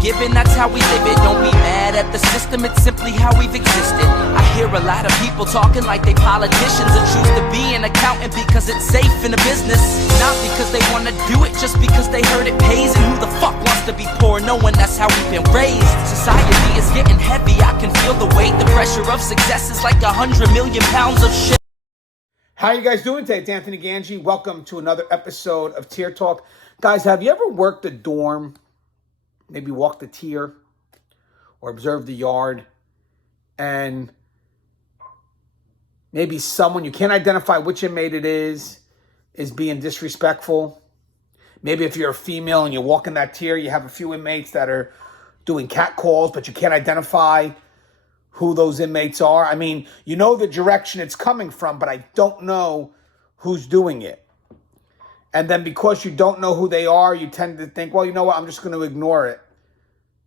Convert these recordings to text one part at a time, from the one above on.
given, that's how we live it. Don't be mad at the system, it's simply how we've existed. I hear a lot of people talking like they politicians and choose to be an accountant because it's safe in the business. Not because they want to do it, just because they heard it pays. And who the fuck wants to be poor knowing that's how we've been raised? Society is getting heavy, I can feel the weight. The pressure of success is like 100 million pounds of shit. How you guys doing today? It's Anthony Gangi. Welcome to another episode of Tier Talk. Guys, have you ever worked a dorm, maybe walked a tier, or observed the yard, and maybe someone, you can't identify which inmate it is being disrespectful? Maybe if you're a female and you walk in that tier, you have a few inmates that are doing cat calls, but you can't identify who those inmates are. I mean, you know the direction it's coming from, but I don't know who's doing it. And then because you don't know who they are, you tend to think, well, you know what, I'm just going to ignore it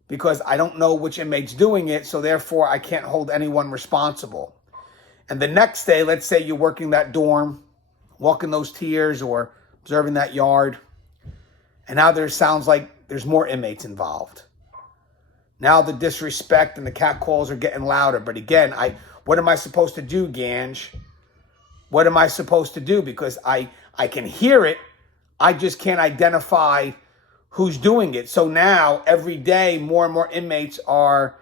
because I don't know which inmate's doing it, so therefore I can't hold anyone responsible. And the next day, let's say you're working that dorm, walking those tiers or observing that yard, and now there sounds like there's more inmates involved. Now the disrespect and the cat calls are getting louder. But again, what am I supposed to do, Gange? What am I supposed to do? Because I can hear it. I just can't identify who's doing it. So now every day more and more inmates are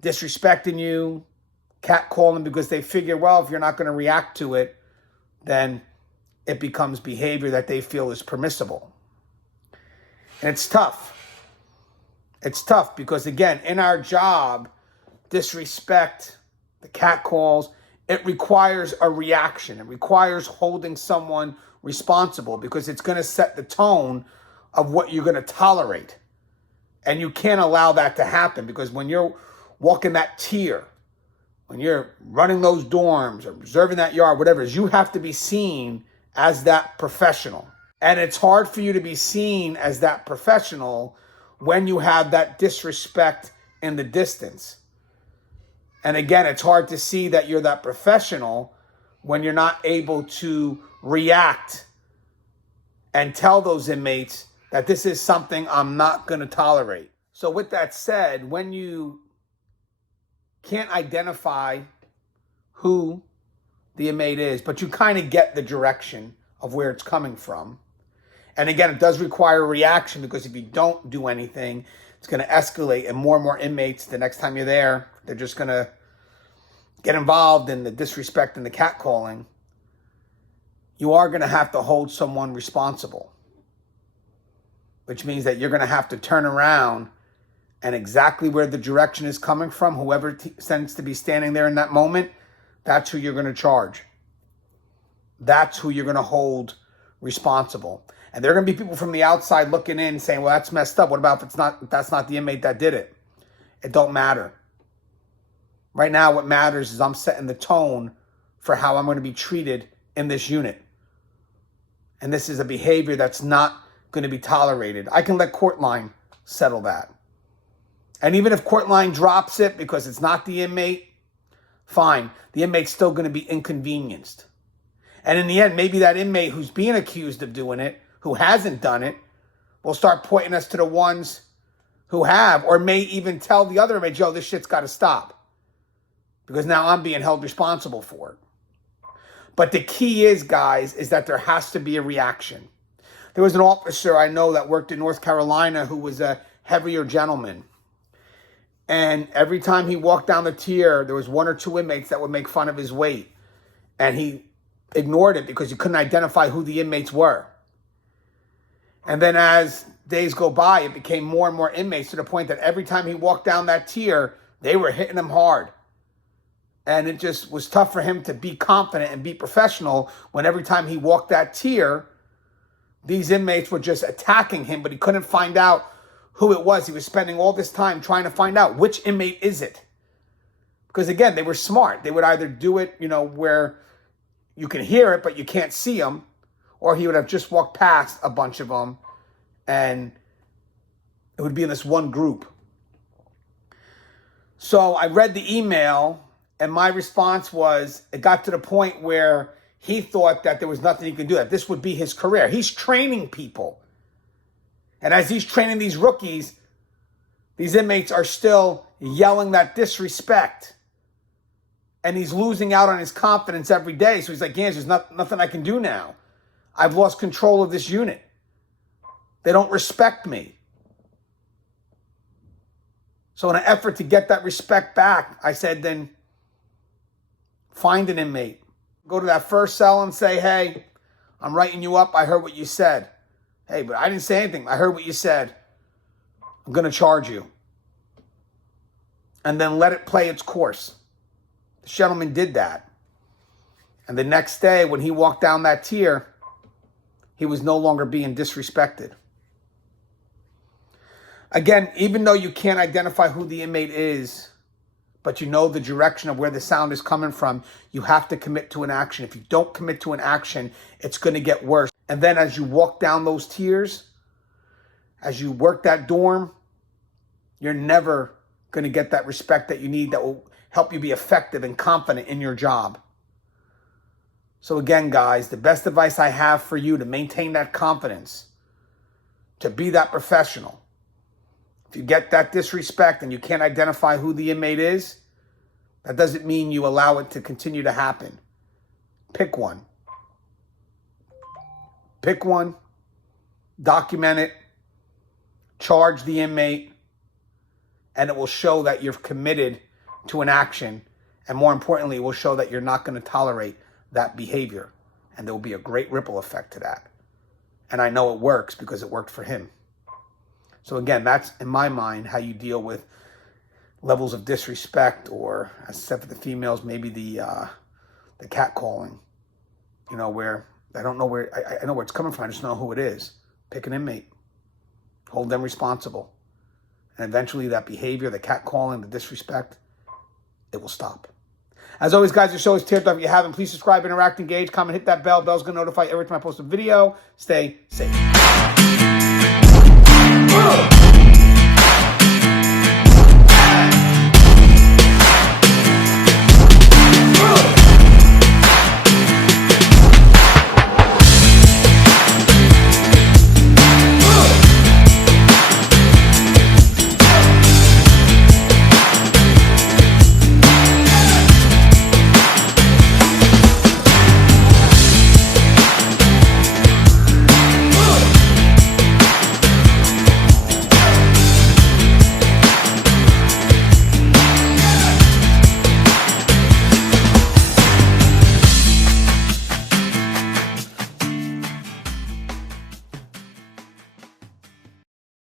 disrespecting you, cat calling, because they figure, well, if you're not going to react to it, then it becomes behavior that they feel is permissible. And it's tough. It's tough because, again, in our job, disrespect, the cat calls, it requires a reaction. It requires holding someone responsible because it's going to set the tone of what you're going to tolerate. And you can't allow that to happen because when you're walking that tier, when you're running those dorms or observing that yard, whatever it is, you have to be seen as that professional. And it's hard for you to be seen as that professional when you have that disrespect in the distance. And again, it's hard to see that you're that professional when you're not able to react and tell those inmates that this is something I'm not going to tolerate. So with that said, when you can't identify who the inmate is, but you kind of get the direction of where it's coming from. And again, it does require a reaction because if you don't do anything, it's going to escalate and more inmates, the next time you're there, they're just going to get involved in the disrespect and the catcalling. You are going to have to hold someone responsible, which means that you're going to have to turn around and exactly where the direction is coming from, whoever tends to be standing there in that moment, that's who you're going to charge. That's who you're going to hold responsible. And there are going to be people from the outside looking in saying, well, that's messed up. What about if that's not the inmate that did it? It don't matter. Right now, what matters is I'm setting the tone for how I'm going to be treated in this unit. And this is a behavior that's not going to be tolerated. I can let court line settle that. And even if court line drops it because it's not the inmate, fine. The inmate's still going to be inconvenienced. And in the end, maybe that inmate who's being accused of doing it, who hasn't done it, will start pointing us to the ones who have, or may even tell the other inmate, Joe, this shit's got to stop. Because now I'm being held responsible for it. But the key is, guys, is that there has to be a reaction. There was an officer I know that worked in North Carolina who was a heavier gentleman. And every time he walked down the tier, there was one or two inmates that would make fun of his weight. And he ignored it because he couldn't identify who the inmates were. And then as days go by, it became more and more inmates to the point that every time he walked down that tier, they were hitting him hard. And it just was tough for him to be confident and be professional when every time he walked that tier, these inmates were just attacking him, but he couldn't find out who it was. He was spending all this time trying to find out which inmate is it. Because again, they were smart. They would either do it, where you can hear it, but you can't see them, or he would have just walked past a bunch of them and it would be in this one group. So I read the email and my response was, it got to the point where he thought that there was nothing he could do, that this would be his career. He's training people. And as he's training these rookies, These inmates are still yelling that disrespect. And he's losing out on his confidence every day. So he's like, Gangi, there's nothing I can do now. I've lost control of this unit. They don't respect me. So in an effort to get that respect back, I said, then find an inmate. Go to that first cell and say, hey, I'm writing you up. I heard what you said. Hey, but I didn't say anything. I heard what you said. I'm going to charge you. And then let it play its course. The gentleman did that. And the next day, when he walked down that tier, he was no longer being disrespected. Again, even though you can't identify who the inmate is, but you know the direction of where the sound is coming from, you have to commit to an action. If you don't commit to an action, it's going to get worse. And then as you walk down those tiers, as you work that dorm, you're never going to get that respect that you need that will help you be effective and confident in your job. So again, guys, the best advice I have for you to maintain that confidence, to be that professional. If you get that disrespect and you can't identify who the inmate is, that doesn't mean you allow it to continue to happen. Pick one. Pick one. Document it. Charge the inmate. And it will show that you're committed to an action. And more importantly, it will show that you're not going to tolerate that behavior. And there will be a great ripple effect to that. And I know it works because it worked for him. So again, that's, in my mind, how you deal with levels of disrespect, or, as I said for the females, maybe the catcalling, you know, where I don't know where, I know where it's coming from, I just know who it is. Pick an inmate. Hold them responsible. And eventually that behavior, the catcalling, the disrespect, it will stop. As always, guys, the show is tipped off. If you haven't, please subscribe, interact, engage, comment, hit that bell. Bell's going to notify you every time I post a video. Stay safe.